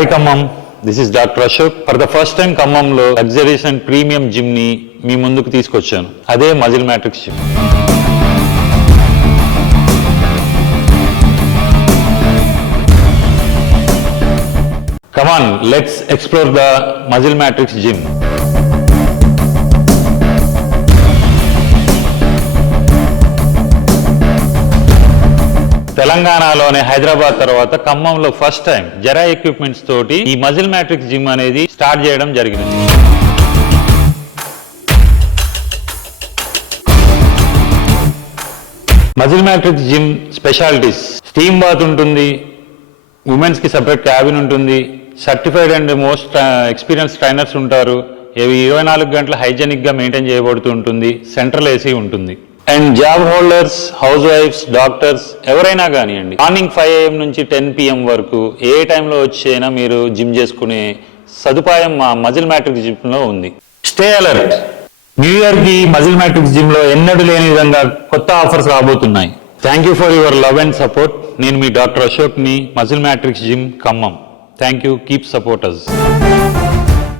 Hi Khammam, this is Dr. Ashok. For the first time ఖమ్మంలో luxuries and premium gym ని మీ ముందుకు తీసుకొచ్చాను. అదే muscle matrix gym. Come on, let's explore the Muscle Matrix Gym. తెలంగాణలోనే హైదరాబాద్ తర్వాత ఖమ్మంలో first time జరా ఎక్విప్మెంట్స్ తోటి ఈ మజిల్ మ్యాట్రిక్స్ జిమ్ అనేది స్టార్ట్ చేయడం జరిగింది. Muscle matrix gym specialities: steam bath ఉంటుంది, ఉమెన్స్ కి సెపరేట్ క్యాబిన్ ఉంటుంది, certified and most experience trainers ఉంటారు, 24 గంటల హైజెనిక్ గా మెయింటైన్ చేయబడుతూ ఉంటుంది, సెంట్రల్ ఏసీ ఉంటుంది. అండ్ జాబ్ హోల్డర్స్, హౌస్ వైఫ్స్, డాక్టర్స్ ఎవరైనా కానివ్వండి, మార్నింగ్ 5 AM నుంచి 10 PM వరకు ఏ టైంలో వచ్చైనా మీరు జిమ్ చేసుకునే సదుపాయం మా మజిల్ మ్యాట్రిక్స్ జిమ్ లో ఉంది. స్టే అలర్ట్, న్యూ ఇయర్ కి మజిల్ మ్యాట్రిక్స్ జిమ్ లో ఎన్నడూ లేని విధంగా కొత్త ఆఫర్స్ రాబోతున్నాయి. Thank you for your love and support. నేను మీ డాక్టర్ అశోక్ ని, muscle matrix gym Khammam. Thank you, keep support us.